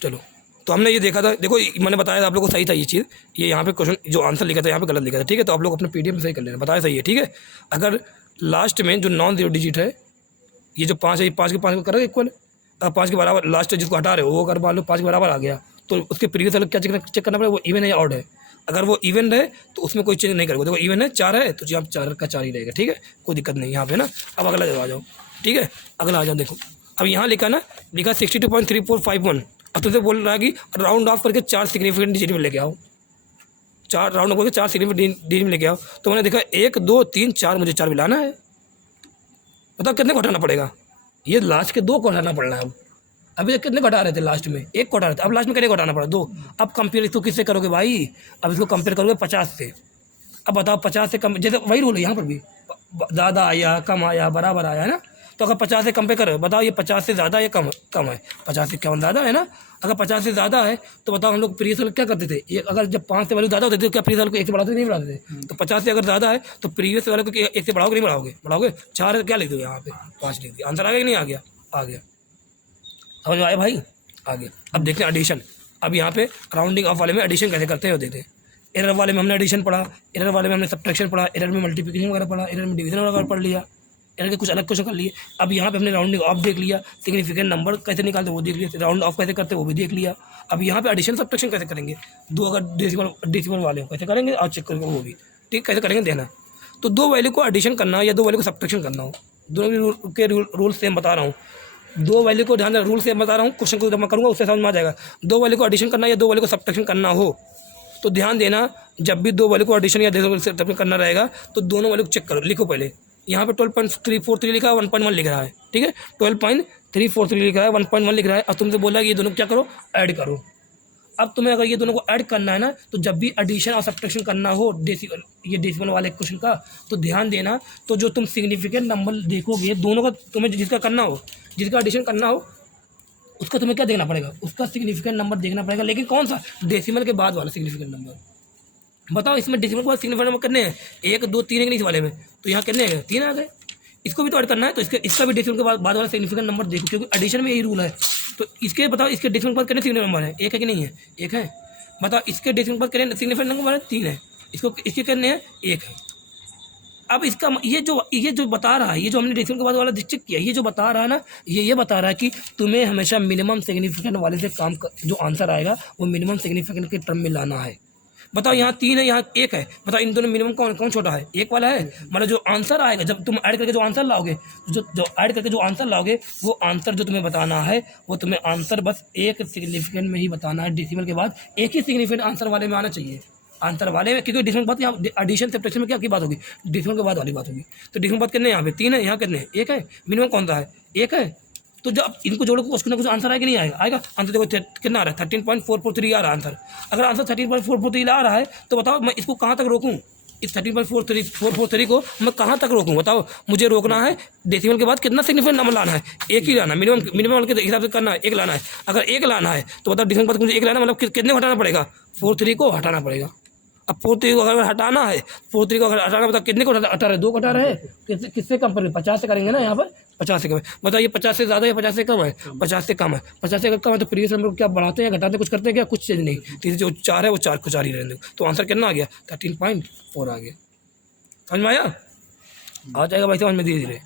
चलो, तो हमने ये देखा था, देखो मैंने बताया था आप लोगों को, सही था ये चीज़, ये यहाँ पे क्वेश्चन जो आंसर लिखा था यहाँ पे गलत लिखा था, ठीक है। तो आप लोग अपने पीडीएफ में सही कर लेना, बताया सही है, ठीक है। अगर लास्ट में जो नॉन जीरो डिजिट है, ये जो 5 है, ये 5 के 5 को करेगा इक्वल, अगर 5 के बराबर लास्ट जिसको हटा रहे हो वो अगर मान लो 5 के बराबर आ गया, तो उसके प्रीवियस वाले क्या चेक करना पड़ेगा, वो इवन है या ऑड है। अगर वो इवन है तो उसमें कोई चेंज नहीं करेगा, देखो इवन है 4 है तो यहाँ 4 का 4 ही रहेगा, ठीक है, कोई दिक्कत नहीं यहाँ पे ना। अब अगला जगह आ जाओ, ठीक है, अगला आ जाओ। देखो अब यहाँ लिखा ना, लिखा 62.3451, अब तुमसे बोल रहा है कि राउंड ऑफ करके 4 सिग्निफिकेंट डिजिट में लेके आओ, 4 राउंड ऑफ करके 4 सिग्निफिकेंट डिजिट में लेके आओ। तो मैंने देखा 1 2 3 4, मुझे 4 मिलाना है, बताओ कितने को हटाना पड़ेगा, ये लास्ट के 2 को हटाना पड़ना है। अब अभी तक कितने को हटा रहे थे, लास्ट में 1 को हटा रहे थे, अब लास्ट में कितने को हटाना पड़ा, 2। अब कंपेयर इसको किससे करोगे भाई, अब इसको कंपेयर करोगे 50 से। अब बताओ 50 से कम, जैसे वही रूल है यहाँ पर भी, ज़्यादा आया कम आया बराबर आया है ना। तो अगर 50 से कंपेयर करो, बताओ ये 50 से ज़्यादा या कम है, 50 से कम ज़्यादा है ना। अगर 50 से ज़्यादा है तो बताओ हम लोग प्रीवियस वाले क्या करते थे, ये अगर जब 5 से वैल्यू ज़्यादा होती थी तो क्या प्रीवियस वाले को 1 से बढ़ाते नहीं बढ़ाते थे। तो 50 से अगर ज़्यादा है तो प्रीवियस वाले को 1 से बढ़ाओगे नहीं बढ़ाओगे 4 क्या लिख दो यहाँ पे 5 लिख दिया, आंसर आ गया कि नहीं आ गया, आ गया, समझ में आया भाई, आ गया। अब देखते हैं एडिशन, अब यहाँ पे राउंडिंग ऑफ वाले में एडिशन कैसे करते हैं वो देखते हैं। एरर वाले में हमने एडिशन पढ़ा, एरर वाले में हमने सब्ट्रैक्शन पढ़ा, एरर में मल्टीप्लिकेशन वगैरह पढ़ा, एरर में डिवीजन वगैरह पढ़ लिया, एरर के कुछ अलग क्वेश्चन कर लिए। अब यहाँ पे हमने राउंडिंग ऑफ देख लिया, सिग्निफिकेंट नंबर कैसे निकालते वो देख लिया, राउंड ऑफ कैसे करते वो भी देख लिया। अब यहाँ पे एडिशन सब्ट्रैक्शन कैसे करेंगे, 2 अगर डेसिमल वाले हो कैसे करेंगे और चेक करेंगे वो भी, ठीक कैसे करेंगे देना। तो 2 वैल्यू को एडिशन करना हो या 2 वैल्यू को सब्ट्रैक्शन करना हो, दोनों के रूल सेम बता रहा हूँ। 2 वैल्यू को ध्यान, रूल से बता रहा हूँ, क्वेश्चन को जब मैं करूँगा उससे समझ में आ जाएगा। 2 वैल्यू को एडिशन करना या 2 वैल्यू को सब्ट्रैक्शन करना हो तो ध्यान देना, जब भी 2 वैल्यू को एडिशन या सब्ट्रैक्शन करना रहेगा तो दोनों वैल्यू को चेक करो, लिखो पहले। यहाँ पे 12.343 लिखा है, 1.1 लिख रहा है, ठीक है, 12.343 लिखा है, 1.1 लिख रहा है। और तुमसे बोला कि ये दोनों क्या करो, ऐड करो। अब तुम्हें अगर ये दोनों को ऐड करना है ना, तो जब भी एडिशन और सब्ट्रैक्शन करना हो ये डेसिमल वाले क्वेश्चन का, तो ध्यान देना, तो जो तुम सिग्निफिकेंट नंबर देखोगे दोनों का, तुम्हें जिसका करना हो, जिसका एडिशन करना हो उसका तुम्हें क्या देखना पड़ेगा, उसका सिग्निफिकेंट नंबर देखना पड़ेगा। लेकिन कौन सा, डेसिमल के बाद वाला सिग्निफिकेंट नंबर। बताओ इसमें डेसिमल के बाद सिग्निफिकेंट नंबर कितने हैं, 1 2 3 है कि नहीं इस वाले में, तो यहाँ कितने हैं, 3 आ गए। इसको भी तो ऐड करना है, तो इसका भी डेसिमल के बाद वाला सिग्निफिकेंट नंबर देखो, क्योंकि एडिशन में यही रूल है। तो इसके बताओ, इसके डेसिमल के बाद कितने सिग्निफिकेंट नंबर है, 1 है कि नहीं है, 1 है। बताओ इसके डेसिमल के बाद कितने सिग्निफिकेंट नंबर है, 3 है। इसके कितने हैं, 1 है। अब इसका ये जो बता रहा है, ये जो हमने डेसिमल के बाद वाला चेक किया, ये जो बता रहा है ना, ये बता रहा है कि तुम्हें हमेशा मिनिमम सिग्निफिकेंट वाले से काम जो आंसर आएगा वो मिनिमम सिग्निफिकेंट के टर्म में लाना है। बताओ यहाँ 3 है, यहाँ 1 है, बताओ इन दोनों मिनिमम कौन छोटा है, 1 वाला है। मतलब जो आंसर आएगा जब तुम ऐड करके जो आंसर लाओगे, जो ऐड करके जो आंसर लाओगे, वो आंसर जो तुम्हें बताना है, वो तुम्हें आंसर बस 1 सिग्निफिकेंट में ही बताना है। डेसिमल के बाद 1 ही सिग्निफिकेंट आंसर वाले में आना चाहिए, आंसर वाले में, क्योंकि डेसिमल के बाद यहाँ एडिशन सब्ट्रैक्शन में क्या की बात होगी, डेसिमल के बाद वाली बात होगी। तो डेसिमल के बाद कितने यहाँ पे 3 है, यहाँ कितने 1 है, मिनिमम कौन सा है, 1 है। तो जब इनको जोड़ो कुछ ना कुछ आंसर आएगा नहीं आएगा आंसर देखो कितना आ रहा है, 13.443 आ रहा है आंसर। अगर आंसर 13.443 आ रहा है तो बताओ मैं इसको कहाँ तक रोकूँ, इस 13.443 को मैं कहाँ तक रोकूँ, बताओ। मुझे रोकना है डेसिमल के बाद कितना सिग्निफिकेंट नंबर लाना है, 1 ही लाना है, मिनिमम के हिसाब से करना है, 1 लाना है। अगर 1 लाना है तो बताओ डेसिमल के बाद मुझे 1 लाना, मतलब कितने को हटाना पड़ेगा, 43 को हटाना पड़ेगा। अब 43 को अगर हटाना है, 43 को अगर हटाना, बताओ कितने को हटा रहे, 2 को हटा रहे हैं, किससे कम पर, 50 से करेंगे ना, यहाँ पर 50 से कम है। बताइए 50 से ज़्यादा या 50 से कम है, 50 से कम है। 50 से अगर कम है तो प्रीवियस नंबर को क्या बढ़ाते हैं या घटाते हैं, कुछ करते हैं क्या, कुछ चीज़ नहीं। तो जो 4 है वो 4 को 4 ही रहने दो। तो आंसर कितना आ गया, 13.4 आ गया। समझ में आया, आ जाएगा भाई समझ में धीरे धीरे।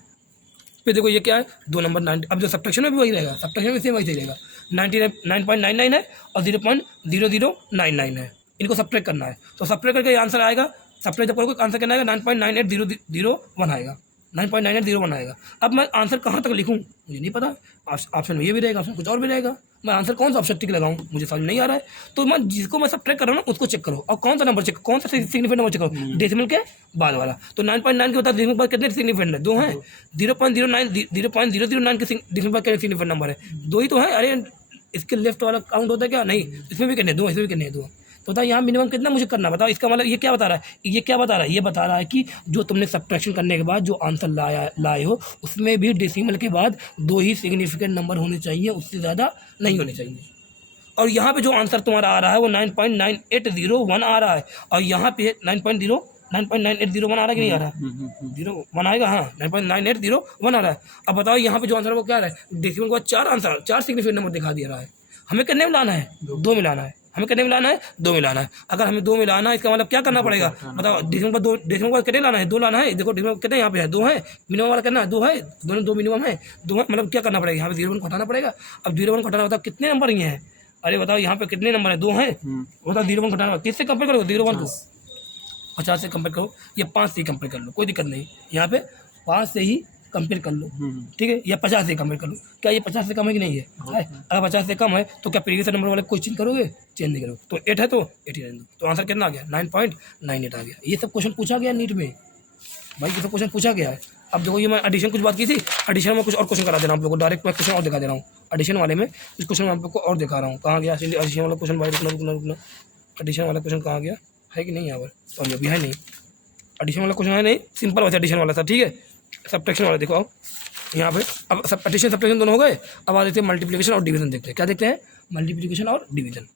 फिर देखो ये क्या है, 2 नंबर 90। अब जो सब्ट्रैक्शन में भी वही रहेगा, सब्ट्रैक्शन में सेम वही रहेगा, 9.99 है और 0.0099 है, इनको सब्ट्रैक्ट करना है। तो सब्ट्रैक्ट करके आंसर आएगा, सब्ट्रैक्ट जब करोगे आंसर कितना आएगा, 9.9801 आएगा, 9.9801 आएगा। अब मैं आंसर कहाँ तक लिखूँ मुझे नहीं पता, ऑप्शन में ये भी रहेगा, ऑप्शन कुछ और भी रहेगा, मैं आंसर कौन सा ऑप्शन टिक लगाऊं मुझे समझ नहीं आ रहा है। तो मैं जिसको मैं सब्ट्रैक्ट कर रहा हूँ ना उसको चेक करो, और कौन सा नंबर चेक, कौन सा सिग्निफिकेंट नंबर चेक करो, डेसिमल के बाद वाला। तो 9.9 के बता, डेसिमल के बाद कितने सिग्निफिकेंट है, 2 हैं। 0.009 के डेसिमल बाद कितने सिग्निफिकेंट नंबर है, 2 ही तो है। अरे इसके लेफ्ट वाला काउंट होता है क्या, नहीं, इसमें भी कितने 2, इसमें भी कितने 2। तो बताओ यहाँ मिनिमम कितना मुझे करना, बताओ। इसका मतलब ये क्या बता रहा है, ये क्या बता रहा है, ये बता रहा है कि जो तुमने सब्ट्रैक्शन करने के बाद जो आंसर लाए हो उसमें भी डेसिमल के बाद 2 ही सिग्निफिकेंट नंबर होने चाहिए, उससे ज़्यादा नहीं होने चाहिए। और यहाँ पे जो आंसर तुम्हारा आ रहा है वो 9.9801 आ रहा है, और यहाँ पे 9.9801 आ रहा है कि नहीं आ रहा, 01 आएगा, हाँ 9.9801 आ रहा है। अब बताओ यहाँ पे जो आंसर है वो क्या आ रहा है, डेसिमल के बाद 4 आंसर, 4 सिग्निफिकेंट नंबर दिखा दिया रहा है। हमें कितने में लाना है? 2 में लाना है। हमें कितने में लाना है? 2 में लाना है। अगर हमें 2 में लाना है, इसका मतलब क्या करना पड़ेगा? बताओ, डेसिमल पर 2, डेसिमल पर कितने लाना है? 2 लाना है। देखो डेसिमल कितने यहाँ पे है? 2 है। मिनिमम वाला कितना है? 2 है। दोनों 2 मिनिमम है, 2 है, मतलब क्या करना पड़ेगा? यहाँ पे 0 1 को हटाना पड़ेगा। अब 0 1 को हटाना, बताओ कितने नंबर ये हैं? अरे बताओ यहाँ पे कितने नंबर है? 2 है। बताओ 0 1 को हटाना, किससे कंपेयर करोगे? 0 1 को 50 से कंपेयर करो, या 5 से कंपेयर कर लो, कोई दिक्कत नहीं। यहाँ पे 5 से ही कंपेयर कर लो, ठीक है, या 50 से कंपेयर कर लो। क्या ये 50 से कम है कि नहीं है? अगर 50 से कम है तो क्या प्रीवियस नंबर वाले कोई चेंज करोगे? चेंज नहीं करोगे। तो 8 है तो 8 ही रहने दो। तो आंसर कितना आ गया? 9.98 आ गया। ये सब क्वेश्चन पूछा गया नीट में भाई, ये सब क्वेश्चन पूछा गया है। अब देखो, ये मैं एडिशन कुछ बात की थी, एडिशन में कुछ और क्वेश्चन करा दे रहा हूँ आप लोगों को। डायरेक्ट मैं क्वेश्चन और दिखा दे रहा हूँ एडिशन वाले में। कुछ क्वेश्चन मैं आप लोग को और दिखा रहा हूँ। कहाँ गया एडिशन वाला क्वेश्चन भाई? रुकना, एडिशन वाला क्वेश्चन कहाँ गया? है कि नहीं यहाँ पर? सॉरी, अभी है नहीं। एडिशन वाला क्वेश्चन है नहीं, सिंपल वैसे एडिशन वाला था, ठीक है। सब्ट्रैक्शन वाला देखो आओ यहाँ पे। अब एडिशन सब्ट्रैक्शन दोनों हो गए। अब आ देखते हैं मल्टीप्लिकेशन और डिवीजन देखते हैं। क्या देखते हैं? मल्टीप्लिकेशन और डिवीजन।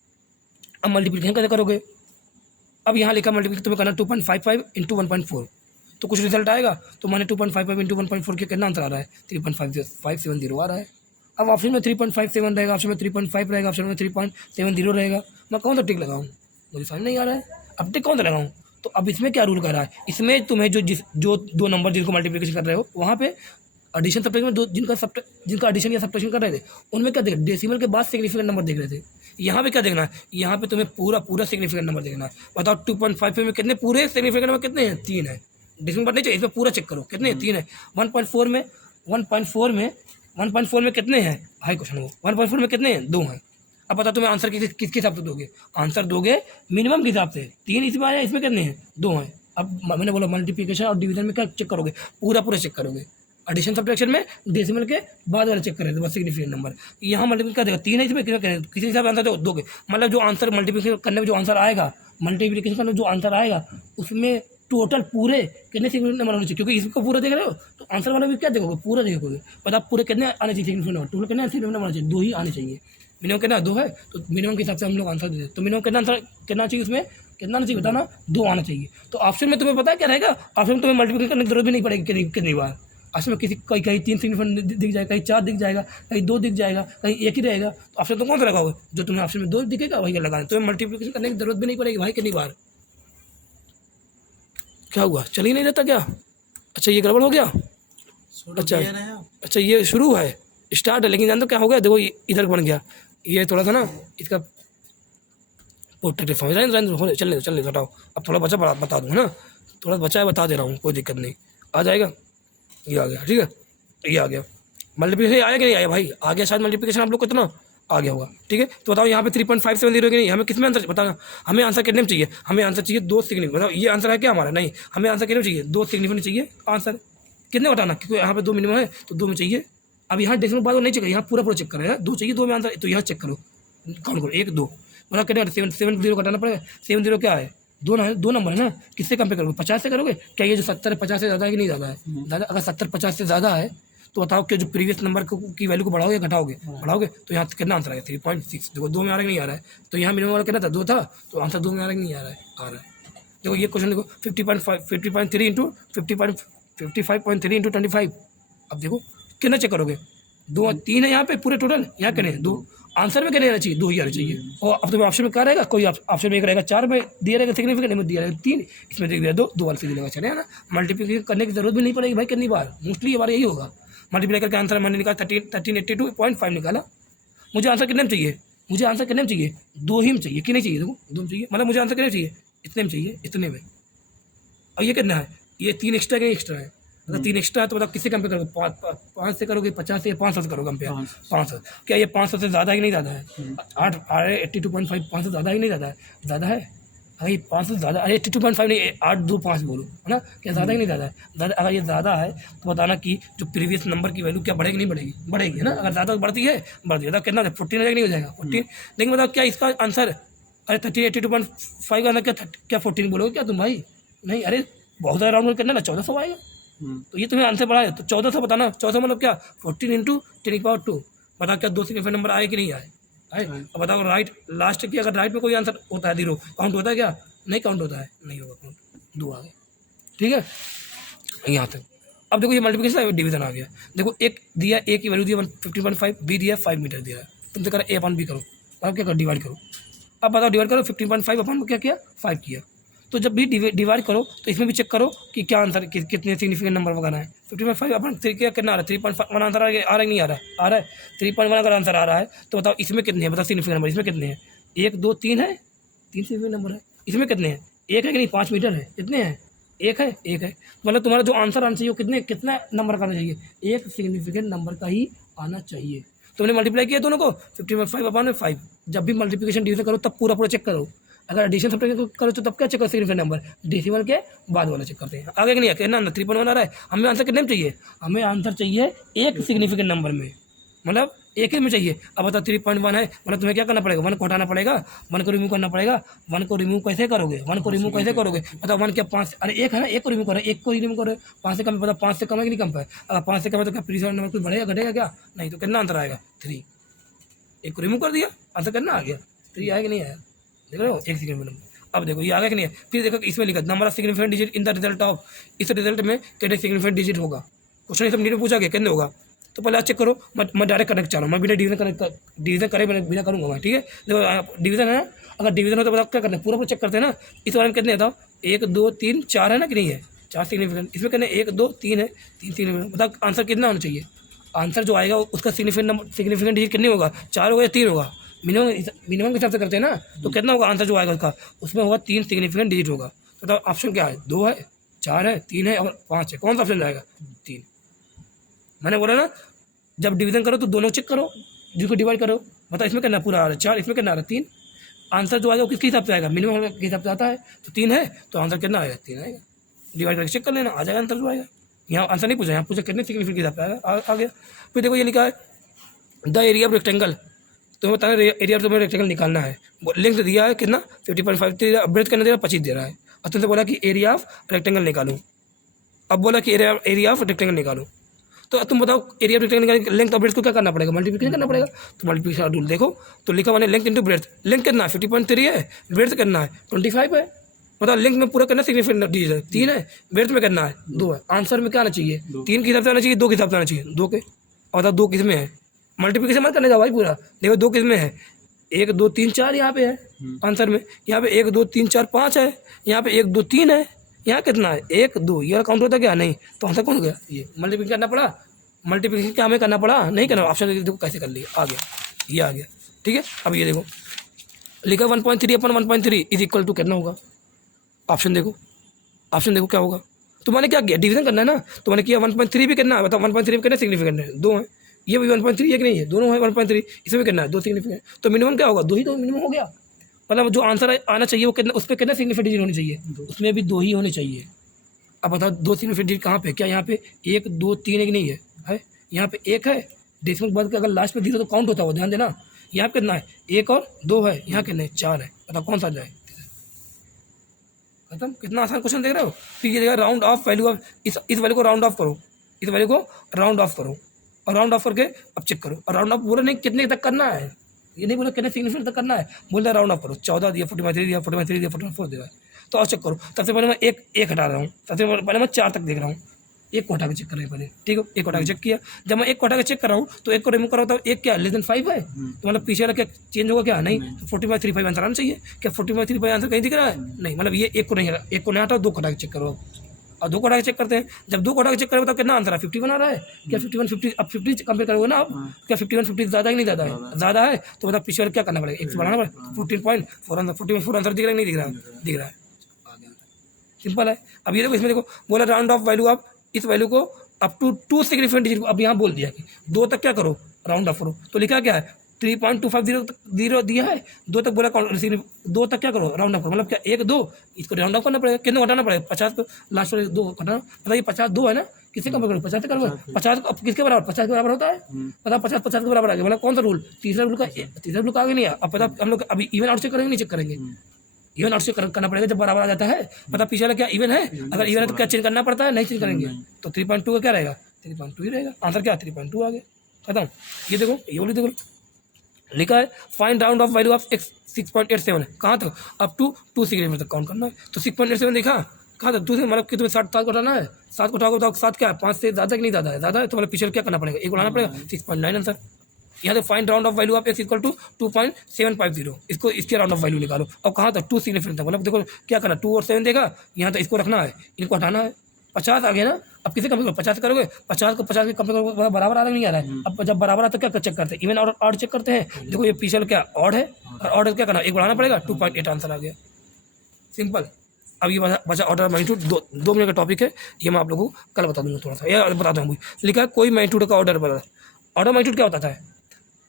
अब मल्टीप्लिकेशन कैसे करोगे? अब यहाँ लिखा मल्टीप्लिकेशन तुम्हें करना 2.55 इंटू 1.4, तो कुछ रिजल्ट आएगा। तो मैंने 2.55 इंटू 1.4 के कितना आंसर आ रहा है? 3.570 आ रहा है। अब ऑप्शन में 3.57 रहेगा, ऑप्शन में 3.5 रहेगा, ऑप्शन में 3.70 रहेगा। मैं कौन सा टिक लगाऊँ? मुझे समझ नहीं आ रहा है। अब टिक कौन सा लगाऊँ? तो अब इसमें क्या रूल कर रहा है? इसमें तुम्हें जो 2 नंबर जिनको मल्टीप्लिकेशन कर रहे हो, वहाँ पे एडिशन सब्ट्रैक्शन में जिनका एडिशन या सब्ट्रैक्शन कर रहे थे, उनमें क्या देख, डेसिमल के बाद सिग्निफिकेंट नंबर देख रहे थे। यहाँ पे क्या देखना है? यहाँ पे तुम्हें पूरा सिग्निफिकेंट नंबर देखना है। बताओ 2.55 में कितने पूरे सिग्निफिकेंट नंबर कितने हैं? 3 है। डेसिमल पर नहीं चाहिए, इसमें पूरा चेक करो कितने हैं? 3 है। 1.4 में कितने हैं? हाई क्वेश्चन हो। 1.4 में कितने हैं? 2 हैं। अब बताओ तुम्हें आंसर किसके हिसाब से दोगे? आंसर दोगे मिनिमम के हिसाब से। 3 इसमें आया, इसमें कितने हैं? 2 हैं। अब मैंने बोला मल्टीप्लिकेशन और डिवीजन में क्या चेक करोगे? पूरा चेक करोगे। एडिशन सब्ट्रैक्शन में डेसिमल के बाद वाला चेक कर रहे थे, बस सिग्निफिकेंट नंबर। यहाँ मल्टीप्लिकेशन कर देगा, 3 है इसमें, किसी हिसाब से आंसर दोगे। मतलब जो आंसर मल्टीप्लिकेशन करने में जो आंसर आएगा, मल्टीप्लिकेशन करने में जो आंसर आएगा, उसमें टोटल पूरे कितने सिग्निफिकेंट नंबर होने चाहिए? क्योंकि इसको पूरा देख रहे हो तो आंसर वाला भी क्या देखोगे? पूरा देखोगे। पता आप पूरे कितने आने चाहिए सिग्निफिकेंट नंबर? टोटल कितने सिग्निफिकेंट नंबर आने चाहिए? 2 ही आने चाहिए। मिनिमम कितना? 2 है, तो मिनिमम के हिसाब से हम लोग आंसर देते हैं। तो मिनिमम कितना आंसर कितना चाहिए? उसमें कितना आना चाहिए बताना? 2 आना चाहिए। तो ऑप्शन में तुम्हें पता है क्या रहेगा? ऑप्शन में तुम्हें मल्टीप्लिकेशन करने की जरूरत भी नहीं पड़ेगी कितनी बार। ऑप्शन में कहीं 3 सिग्निफिकेंट दिख जाएगा, कहीं 4 दिख जाएगा, कहीं 2 दिख जाएगा, कहीं 1 ही रहेगा। तो ऑप्शन तो कौन सा लगाओगे? जो तुम्हें ऑप्शन में 2 दिखेगा वही लगाना। तुम्हें मल्टीप्लिकेशन करने की जरूरत भी नहीं पड़ेगी भाई कितनी बार। क्या हुआ? चल ही नहीं रहता क्या? अच्छा, ये गड़बड़ हो गया। अच्छा, ये शुरू है, स्टार्ट है, लेकिन जान दो क्या हो गया? देखो इधर बन गया। ये थोड़ा सा ना इसका पोर्ट्रेट चलने हटाओ। अब थोड़ा बचा बता दूँ ना, थोड़ा बचा है बता दे रहा हूँ, कोई दिक्कत नहीं, आ जाएगा। ये आ गया, ठीक है, ये आ गया। मल्टीप्लिकेशन आया कि नहीं आया भाई? आ गया शायद मल्टीप्लिकेशन आप लोग को इतना आ गया होगा, ठीक है। तो बताओ यहाँ पे 3.570 कि नहीं? हमें किसमें आंसर बताना? हमें आंसर कितने में चाहिए? हमें आंसर चाहिए 2 सिग्निफिकेंट। बताओ ये आंसर है क्या हमारा? नहीं, हमें आंसर कितने में चाहिए? 2 सिग्निफिकेंट चाहिए आंसर। कितने बताना? क्योंकि यहाँ पे 2 मिनिमम है तो 2 में चाहिए। अब यहाँ डेसिमल बाद नहीं चाहिए, यहाँ पूरा चेक करें। 2 चाहिए, 2 में आंसर, तो यहाँ चेक करो, काउंट करो 1 2। मतलब कितने? 70 घटाना पड़ेगा। 70 क्या है? 2 नंबर है ना। किससे कंपेयर करोगे? 50 से करोगे क्या? ये जो 70 50 से ज़्यादा है कि नहीं ज़्यादा है? ज़्यादा। अगर 70 50 से ज़्यादा है तो बताओ कि जो प्रीवियस नंबर की वैल्यू को बढ़ाओगे घटाओगे? बढ़ाओगे। तो यहाँ कितना आंसर आएगा? 3.6। देखो 2 में आ रहा है नहीं आ रहा है? तो यहाँ मिनिमम वाला कितना था? 2 था, तो आंसर 2 में आ रहा है नहीं आ रहा है? आ रहा है। देखो ये क्वेश्चन देखो, 50.3 इंटू 55.3 इंटू 25। अब देखो कितना चेक करोगे? 2 3 है यहाँ पे पूरे टोटल, यहाँ कितने? 2। आंसर में कितने रहना चाहिए? 2 ही आना चाहिए। और अब तुम्हें ऑप्शन में क्या रहेगा? कोई ऑप्शन में 1 रहेगा, 4 में दिया रहेगा सिग्निफिकेंट, में दिया रहेगा 3, इसमें दिया 2 वाले से दिलेगा। चलेगा ना? मल्टीप्लिकेशन करने की जरूरत भी नहीं पड़ेगी भाई कितनी बार। मोस्टली हमारा यही होगा। मल्टीप्लाई करके आंसर मैंने निकाला 1382.5 निकाला। मुझे आंसर कितने में चाहिए? मुझे आंसर कितने में चाहिए? 2 ही में चाहिए कि नहीं चाहिए? देखो 2 में चाहिए, मतलब मुझे आंसर कितने में चाहिए? इतने में चाहिए, इतने में। और ये कितना है? ये 3 एक्स्ट्रा के एक्स्ट्रा है। अगर 3 एक्स्ट्रा है तो बताओ किससे कंपेयर करोगे? 5 से करोगे, 50 से, 500 से करोगे कंपेयर? 500। क्या ये 500 से ज़्यादा ही नहीं ज़्यादा है? 82.5 500 से ज़्यादा ही नहीं ज़्यादा है? ज़्यादा है। अगर ये 500 से ज़्यादा, 82.5 नहीं, 825 बोलो, है ना? क्या ज़्यादा ही नहीं ज़्यादा है? ज़्यादा। अगर ये ज़्यादा है तो बताना कि जो प्रीवियस नंबर की वैल्यू क्या बढ़ेगी नहीं बढ़ेगी? बढ़ेगी, है ना? अगर ज़्यादा बढ़ती है बढ़ती है, तो कितना 14 हो जाएगा नहीं हो जाएगा? 14। लेकिन बताओ क्या इसका आंसर? अरे 1382.5 का आंसर क्या 14 बोलोगे क्या तुम भाई? नहीं, अरे बहुत ज़्यादा राउंड करना ना, 1400 आएगा। तो ये तुम्हें आंसर बढ़ा है तो 1400 बताना। 1400 मतलब क्या? 14 इंटू 10⁻²। बताओ क्या 2 सिग्निफिकेंट नंबर आए कि नहीं आए? आए। अब बताओ राइट लास्ट की अगर राइट में कोई आंसर होता है 0 काउंट होता है क्या? नहीं काउंट होता है, नहीं होगा काउंट। 2 आ गए, ठीक है, यहाँ तक। अब देखो ये मल्टीप्लिकेशन डिवीजन आ गया। देखो एक दिया, ए की वैल्यू दी 15.5, बी दिया 5 मीटर दिया है। तुमसे करा A/B करो, अब क्या करो, डिवाइड करो। अब बताओ डिवाइड करो, 15.5 अपन क्या किया, 5 किया। तो जब भी डिवाइड करो तो इसमें भी चेक करो कि क्या आंसर कितने सिग्निफिकेंट नंबर वगैरह है। 15.5 अपन क्या कितना आ रहा है, 3.1 आंसर आ रहा है नहीं आ रहा है 3.1 अगर आंसर आ रहा है तो बताओ इसमें कितने हैं, बताओ सिग्निफिकेंट नंबर इसमें कितने हैं, 1 2 3 है, 3 सिग्निफिकेंट नंबर है। इसमें कितने हैं, 1 है कि नहीं, 5 मीटर है, कितने हैं, 1 है, 1 है। मतलब तुम्हारा जो आंसर आना चाहिए वो कितना नंबर का आना चाहिए, 1 सिग्निफिकेंट नंबर का ही आना चाहिए। तुमने मल्टीप्लाई किया दोनों को, 15/5 जब भी मल्टीप्लिकेशन डिवीजन करो तब पूरा चेक करो। अगर एडिशन सब्ट्रैक्शन करो तो तब क्या चेक करो, सिग्निफिकेंट नंबर डेसिमल के बाद वाला चेक करते हैं। आगे कि नहीं है ना, 3.1 आ रहा है, हमें आंसर कितने में चाहिए, हमें आंसर चाहिए 1 सिग्निफिकेंट नंबर में, मतलब 1 ही में चाहिए। अब बताओ 3.1 है, मतलब तुम्हें क्या करना पड़ेगा, 1 को हटाना पड़ेगा, 1 को रिमूव करना पड़ेगा। 1 को रिमूव कैसे करोगे, 1 को रिमूव कैसे करोगे, बताओ 1 क्या 5, अरे 1 है ना, 1 को रिमूव करो, 1 को ही रिमूव करो, 5 से कम है, बताओ 5 से कम है कि नहीं कम है, अगर 5 से कम है तो क्या प्रीवियस नंबर कुछ बढ़ेगा घटेगा क्या, नहीं, तो कितना आंसर आएगा 3। 1 को रिमूव कर दिया, आंसर कितना आ गया 3 आया कि नहीं आया, देख रहे हो, 1 सिग्निफिकेंट नंबर। अब देखो ये आ गया कि नहीं है, फिर देखो इसमें लिखा number of significant digit in the result of, इस रिजल्ट में कितने सिग्निफिकेंट डिजिट होगा, क्वेश्चन ये सब नीचे पूछा गया कितने होगा। तो पहले आज चेक करो, मैं डायरेक्ट कनेक्ट चाह रहा हूँ, मैं बिना डिवीजन करे बिना करूँगा मैं, ठीक है। देखो डिवीजन है, अगर डिवीजन हो तो बताओ क्या करना है, पूरा चेक करते हैं ना। इस बारे में कितने बताओ, 1 2 3 4 है ना कि नहीं है, 4 सिग्निफिकेंट, इसमें कितने 1 2 3 है, 3 सिग्निफिकेंट, बताओ आंसर कितना होना चाहिए। आंसर जो आएगा उसका सिग्निफिकेंट डिजिट कितने होगा, 4 होगा या 3 होगा, मिनिमम के हिसाब से करते हैं ना, तो कितना होगा आंसर जो आएगा उसका, उसमें होगा 3 सिग्निफिकेंट डिजिट होगा। तो बताओ ऑप्शन क्या है, 2 है, 4 है, 3 है और 5 है, कौन सा ऑप्शन जाएगा, 3। मैंने बोला ना जब डिवीजन करो तो दोनों चेक करो, जिसको डिवाइड करो, बताओ इसमें कितना पूरा आ रहा है 4, इसमें कितना आ रहा है 3, आंसर जो आएगा वो किसके हिसाब से आएगा, मिनिमम के हिसाब से आता है, तो 3 है तो आंसर कितना आएगा 3 आएगा, डिवाइड करके चेक कर लेना, आ जाएगा आंसर जो आएगा। यहाँ आंसर नहीं पूछा, यहाँ पूछा कितने सिग्निफिकेंट के हिसाब से आएगा, आ गया। फिर देखो ये लिखा है द एरिया ऑफ रेक्टेंगल, तुम्हें बताना एरिया ऑफ तुम्हें रेक्टेंगल निकालना है, लेंथ दिया है कितना 50.5, ब्रेथ करना दे रहा है 25 दे रहा है, और तुमसे बोला कि एरिया ऑफ रेक्टेंगल निकालूं, अब बोला कि एरिया ऑफ रेक्टेंगल निकालूं, तो तुम बताओ एरिया ऑफ रेक्टेंगल निकालने लेंथ और ब्रेथ को क्या करना पड़ेगा, मल्टीप्लिकेशन करना पड़ेगा। तो मल्टीप्लिकेशन रूल देखो, तो लिखा मैंने लेंथ इंटू ब्रेथ, लेंथ कितना है 50.3 है, ब्रेथ करना है 25 है, मतलब लेंथ में पूरा करना सिग्निफिकेंट डिजिट है 3 है, ब्रेथ में करना है 2 है, आंसर में क्या आना चाहिए 3 के हिसाब से आना चाहिए, 2 के हिसाब से आना चाहिए, 2 के, और बताओ 2 किस में है, मल्टीप्लिकेशन मत करने जाओ भाई पूरा, देखो 2 किस में है, 1 2 3 4 यहाँ पे है आंसर में, यहाँ पे 1 2 3 4 5 है, यहाँ पे 1 2 3 है, यहाँ कितना है 1 2, ये काउंट होता क्या नहीं, तो आंसर कौन हो गया, ये मल्टीप्लिकेशन करना पड़ा, मल्टीप्लिकेशन क्या हमें करना पड़ा, नहीं करना, ऑप्शन देखो कैसे कर लिया, आ गया, ये आ गया, ठीक है। अब ये देखो लिखा 1.3 अपन 1.3 इज इक्वल टू कितना होगा, ऑप्शन देखो, ऑप्शन देखो क्या होगा, तो मैंने क्या किया डिवीजन करना है ना, तो मैंने किया 1.3 भी करना है, बताओ 1.3 में कितने सिग्निफिकेंट है, 2 है, ये भी 1.3 एक नहीं है, दोनों है 1.3, इसमें कितना है 2 सिग्निफिकेंट, तो मिनिमम क्या होगा 2 ही, तो मिनिमम हो गया, मतलब जो आंसर आना चाहिए वो कितना, उस पर कितने सिग्निफिकेंट डिजिट होनी चाहिए, उसमें भी 2 ही होने चाहिए। अब बताओ 2 सिग्निफिकेंट डिजिट कहाँ पे, क्या यहाँ पे 1 2 3 एक नहीं है, यहाँ पे 1 है, डेसिमल बाद अगर लास्ट पे 0 तो काउंट होता है, ध्यान देना, यहाँ पे कितना है 1 और 2 है, यहाँ कितने 4 है, बताओ कौन सा जाए, खत्म। कितना आसान क्वेश्चन देख रहे हो। फिर ये देखा राउंड ऑफ वैल्यू ऑफ, इस वैल्यू को राउंड ऑफ करो, इस वैल्यू को राउंड ऑफ करो, और राउंड ऑफ करके अब चेक करो, और राउंड ऑफ पूरा नहीं कितने तक करना है, ये नहीं बोला कितने सिग्निफिकेंट तक करना है, बोल रहा राउंड ऑफ करो, 14 दिया 45 दिया 43 दिया 44 दे रहा है, तो और चेक करो। सबसे पहले मैं एक हटा रहा हूँ, सबसे पहले मैं 4 तक देख रहा हूँ, 1 को हटा के चेक कर रहे हैं पहले, ठीक है, 1 को हटा के चेक किया, जब मैं 1 को हटा के चेक कर रहा हूँ तो 1 को रिमूव कर रहा हूँ, तो 1 क्या लेस देन 5 है, तो मतलब पीछे वाला क्या चेंज होगा क्या, नहीं, तो 45.35 आंसर आना चाहिए, क्या 45.35 आंसर कहीं दिख रहा है, नहीं, मतलब ये 1 को नहीं हटा, 1 को नहीं हटाओ, 2 को हटा के चेक करो, और 2 को हटा के चेक करते हैं, जब 2 को हटा के चेक करें तो कितना आंसर है 51 आ रहा है, क्या 51 50, अब 50 कंपेयर करोगे ना, अब क्या 51 50 ज़्यादा ही नहीं ज़्यादा है, ज़्यादा है, तो मतलब पीछे वाला क्या करना पड़ेगा, 1 से बढ़ाना पड़ेगा, 14.4 आंसर, 44 आंसर दिख रहा है नहीं दिख रहा है, दिख रहा है, सिंपल है। अब ये देखो इसमें देखो बोला राउंड ऑफ वैल्यू ऑफ, इस वैल्यू को अप टू 2 सिग्निफिकेंट डिजिट, अब यहाँ बोल दिया कि 2 तक क्या करो राउंड ऑफ करो, तो लिखा क्या है 3.250 दिया है, 2 तक बोला 2 तक क्या करो राउंड ऑफ करो, मतलब क्या 1 2, इसको राउंड ऑफ करना पड़ेगा, कितने घटाना पड़ेगा 50 को, लास्ट वाले 2 घटाना, मतलब ये 50 2 है ना, किससे कंपेयर करो 50 से करो, 50 अब किसके बराबर 50 के बराबर होता है, पता 50 के बराबर आ गया, मतलब कौन सा रूल, तीसरा रूल का आगे नहीं है। अब पता हम लोग अभी इवन आउट चेक करेंगे, नहीं चेक करेंगे, इवन आउट से करना पड़ेगा जब बराबर आ जाता है, पता पीछे वाला क्या इवन है, अगर इवन है तो क्या चेंज करना पड़ता है, नहीं चेंज करेंगे, तो 3.2 का क्या रहेगा 3.2 ही रहेगा, आंसर क्या 3.2 आ गया, खत्म। ये देखो ये बोली देखो लिखा है find round off value of x 6.87 है, कहाँ तक अप टू 2 सिग्निफिकेंट तक काउंट करना है, तो 6.87 देखा कहाँ तक 2 से, मतलब कि तुम्हें 7 को हटाना है, 7 को उठाओगे तो 7 क्या है 5 से ज़्यादा कि नहीं ज़्यादा है, ज़्यादा है, तो मतलब पीछे क्या करना पड़ेगा 1 उड़ाना पड़ेगा, 6.9 आंसर, यहाँ से find round off value of x equal to 2.750, इसको इसके राउंड ऑफ वैल्यू निकालो। अब कहाँ तक 2 सिग्निफिकेंट था, मतलब देखो क्या करना, 2 और 7 देगा, यहाँ तक इसको रखना है, इनको हटाना है। 50 आ गया ना, अब किसे कम करो, 50 करोगे, 50 को 50 के कम करोगे, बराबर आ रहा नहीं आ रहा है। अब जब बराबर आता है क्या चेक करते हैं, इवन और ऑड चेक करते हैं। देखो ये पीछे क्या ऑड है, और ऑड क्या करना, एक बढ़ाना पड़ेगा, 2.8 आंसर आ गया, सिंपल। अब ये बचा ऑर्डर ऑफ मैग्नीट्यूड, 2 मिनट का टॉपिक है, ये मैं आप लोगों को कल बता दूंगा थोड़ा सा, या बताता हूँ। लिखा है कोई मैग्नीट्यूड का ऑर्डर बता, ऑर्डर मैग्नीट्यूड क्या होता है,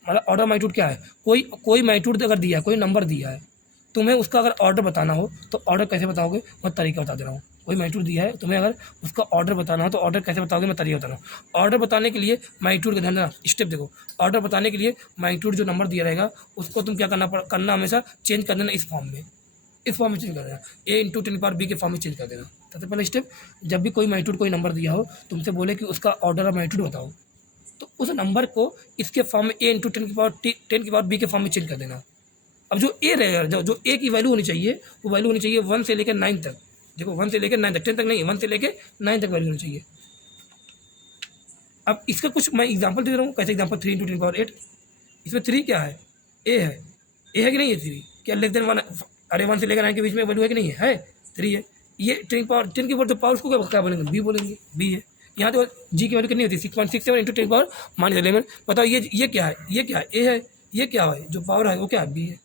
मतलब ऑर्डर मैग्नीट्यूड क्या है, कोई मैग्नीट्यूड अगर दिया है, कोई नंबर दिया है, तुम्हें उसका अगर ऑर्डर बताना हो तो ऑर्डर कैसे बताओगे, मैं तरीका बता दे रहा हूँ। कोई मैग्नीट्यूड दिया है, तुम्हें अगर उसका ऑर्डर बताना हो तो ऑर्डर कैसे बताओगे, मैं तरीका बता रहा हूँ। ऑर्डर बताने के लिए मैग्नीट्यूड का ध्यान देना, स्टेप देखो। ऑर्डर बताने के लिए मैग्नीट्यूड जो नंबर दिया रहेगा उसको तुम क्या करना हमेशा चेंज कर देना, इस फॉर्म में चेंज कर देना, a इंटू 10⁻b के फॉर्म में चेंज कर देना। सबसे पहले स्टेप, जब भी कोई मैग्नीट्यूड कोई नंबर दिया हो, तुमसे बोले कि उसका ऑर्डर ऑफ मैग्नीट्यूड बताओ, तो उस नंबर को इसके फॉर्म में a इंटू 10⁻b के फॉर्म में चेंज कर देना। अब जो a रहेगा, जो a की वैल्यू होनी चाहिए, वो वैल्यू होनी चाहिए 1 से लेकर 9 तक। देखो 1 से लेकर 9 तक, 10 तक नहीं, 1 से लेकर 9 तक वैल्यू होनी चाहिए। अब इसका कुछ मैं एग्जांपल दे रहा हूँ, कैसे एग्जांपल 3 इंटू 10⁻8, इसमें 3 क्या है, a है कि नहीं है 3, क्या लेस देन 1, अरे 1 से लेकर 9 के बीच में वैल्यू है कि नहीं है 3 है। ये 10 की पावर उसको क्या बोलेंगे, b बोलेंगे, b है। यहाँ तो g की वैल्यू कितनी होती है, 6.67 इंटू 10⁻11। बताओ ये क्या है, ये क्या है, a है, ये क्या है, जो पावर है वो क्या है, b है।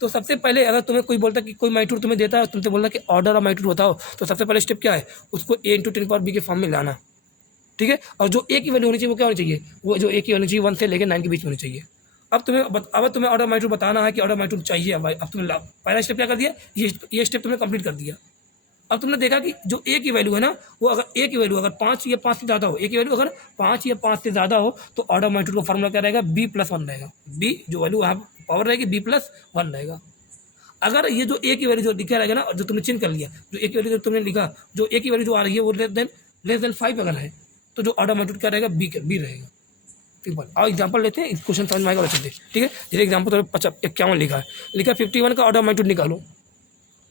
तो सबसे पहले अगर तुम्हें कोई बोलता है कि कोई मैग्नीट्यूड तुम्हें देता है, तुमसे बोलता है कि ऑर्डर ऑफ मैग्नीट्यूड बताओ, तो सबसे पहले स्टेप क्या है, उसको a इंटू 10⁻b के फॉर्म में लाना, ठीक है। और जो a की वैल्यू होनी चाहिए वो क्या होनी चाहिए, वो जो a की होनी चाहिए 1 से लेकर 9 के बीच में होनी चाहिए। अब तुम्हें ऑर्डर मैग्नीट्यूड बताना है कि ऑर्डर मैग्नीट्यूड चाहिए। अब तुमने पहला स्टेप क्या कर दिया, ये स्टेप तुमने कंप्लीट कर दिया। अब तुमने देखा कि जो a की वैल्यू है ना, वो अगर a की वैल्यू अगर 5 या 5 से ज़्यादा हो, a की वैल्यू अगर 5 या 5 से ज़्यादा हो, तो ऑर्डर मैग्नीट्यूड का फॉर्मूला क्या रहेगा, b+1 रहेगा। b जो वैल्यू यहाँ पावर रहेगी b+1 रहेगा। अगर ये जो a की वैल्यू जो लिखा रहेगा ना, जो तुमने चेंज कर लिया, जो a की वैल्यू जो तुमने लिखा, जो a की वैल्यू जो आ रही है वो लेस देन 5 अगर है, तो जो ऑर्डर मैग्नीट्यूड क्या रहेगा, b रहेगा, सिंपल। और एग्जांपल लेते हैं, इस क्वेश्चन समझ में आएगा अच्छे से, ठीक है। जैसे एग्जांपल तो 51 लिखा है 51 का ऑर्डर मैग्नीट्यूड निकालो।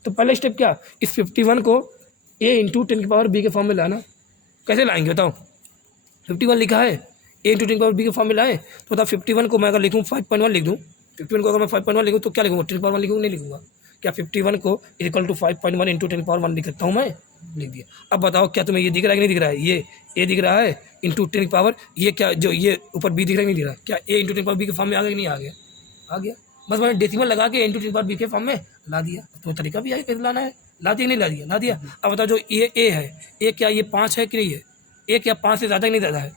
तो पहला स्टेप क्या, इस 51 को a इंटू 10⁻b के फॉर्म में लाना। कैसे लाएंगे बताओ, 51 लिखा है, a इंटू 10⁻b के फॉर्म में लाए, तो बताओ 51 को मैं अगर लिखूँ 5.1 लिख दूँ, 51 को अगर मैं 5.1 लिखूँ तो क्या लिखूँगा, 10⁻1 लिखूँगा, नहीं लिखूँगा। क्या 51 को इक्वल टू 5.1 इंटू 10⁻1 लिख सकता हूँ मैं, लिख दिया। अब बताओ क्या तुम्हें ये दिख रहा है कि नहीं दिख रहा है, ये a दिख रहा है इंटू 10 ये क्या, जो ये ऊपर b दिख रहा है नहीं दिख रहा, क्या a इंटू 10⁻b के फॉर्म में आ गया कि नहीं आ गया, आ गया। बस मैंने डेसिमल लगा के इंटू 10⁻b के फॉर्म में ला दिया। तो तरीका भी है कैसे लाना है, ला दिया नहीं ला दिया, ला दिया। अब बताओ जो ये a है, a क्या ये 5 है कि नहीं है, a क्या 5 से ज़्यादा कि नहीं ज़्यादा है।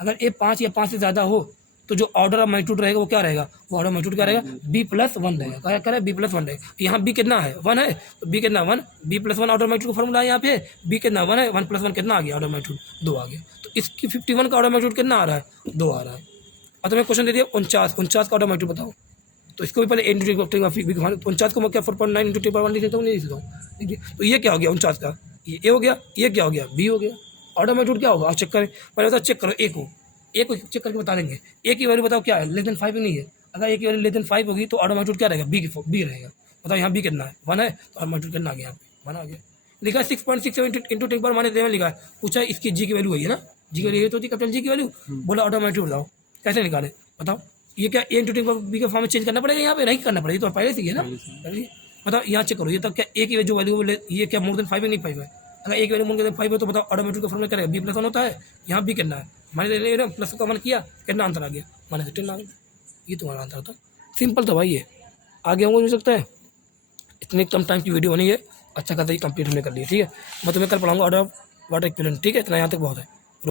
अगर a 5 या 5 से ज़्यादा हो तो जो ऑर्डर ऑफ मैग्नीट्यूड रहेगा वो क्या रहेगा, वो ऑर्डर मैग्नीट्यूड क्या रहेगा, b+1 रहेगा। क्या कह रहा है, b+1 रहेगा। यहाँ b कितना है, 1 है, तो b कितना 1, b+1 ऑर्डर मैग्नीट्यूड का फॉर्मूला है यहाँ पे, b कितना 1 है, 1+1 कितना आ गया, ऑर्डर मैग्नीट्यूड 2 आ गया। तो इसकी 51 का ऑर्डर मैग्नीट्यूड कितना आ रहा है, 2 आ रहा है। और तुम्हें क्वेश्चन दे दिया 49 का ऑर्डर मैग्नीट्यूड बताओ, तो इसको भी पहले इंटू 49 को मैं क्या 4.9 इंटू 10⁻1 लिख देता हूँ, नहीं लिख देता हूँ। तो ये क्या हो गया 49 का, ये a हो गया, ये क्या हो गया, b हो गया। ऑर्डर मैग्नीट्यूड क्या होगा, चेक करें पहले, बताओ चेक करो a को चेक करके बता देंगे। a की वैल्यू बताओ क्या है, लेस देन 5 नहीं है। अगर a की वैल्यू लेस देन 5 होगी तो ऑर्डर मैग्नीट्यूड क्या रहेगा, b रहेगा। बताओ यहाँ b कितना है, 1 है, तो ऑर्डर मैग्नीट्यूड कितना आ गया, यहाँ पे 1 आ गया। लिखा है 6.67 इंटू 10⁻11 लिखा है। पूछा है इसकी g की वैल्यू है ना, g की वैल्यू तो होती है कैपिटल g की वैल्यू। बोला ऑर्डर मैग्नीट्यूड बताओ, कैसे निकाले बताओ। ये क्या a इंटू 10⁻b के फॉर्म में चेंज करना पड़ेगा, यहाँ पे नहीं करना पड़ेगा, तो पहले से ही है ना। बताओ यहाँ चेक करो, ये तब क्या a की जो वैल्यू ये क्या मोर देन 5 है, नहीं 5 है। अगर a की वैल्यू मोर देन 5 है तो बताओ ऑर्डर मैग्नीट्यूड का फॉर्मूला क्या रहेगा, b+1 होता है। यहाँ b कितना है, माने ले रहे प्लस का मन किया, कितना आंसर आ गया, माने 10 आ गया। ये तुम्हारा आंसर था, सिंपल था भाई। ये आगे होंगे हो सकता है, इतने कम टाइम की वीडियो बनी है, अच्छा खासा ही कंप्लीट हमने कर लिया, ठीक है। मैं तुम्हें कल पढ़ाऊंगा ऑर्डर ऑफ वाटर इक्विवेलेंट, ठीक है। इतना यहाँ तक बहुत है।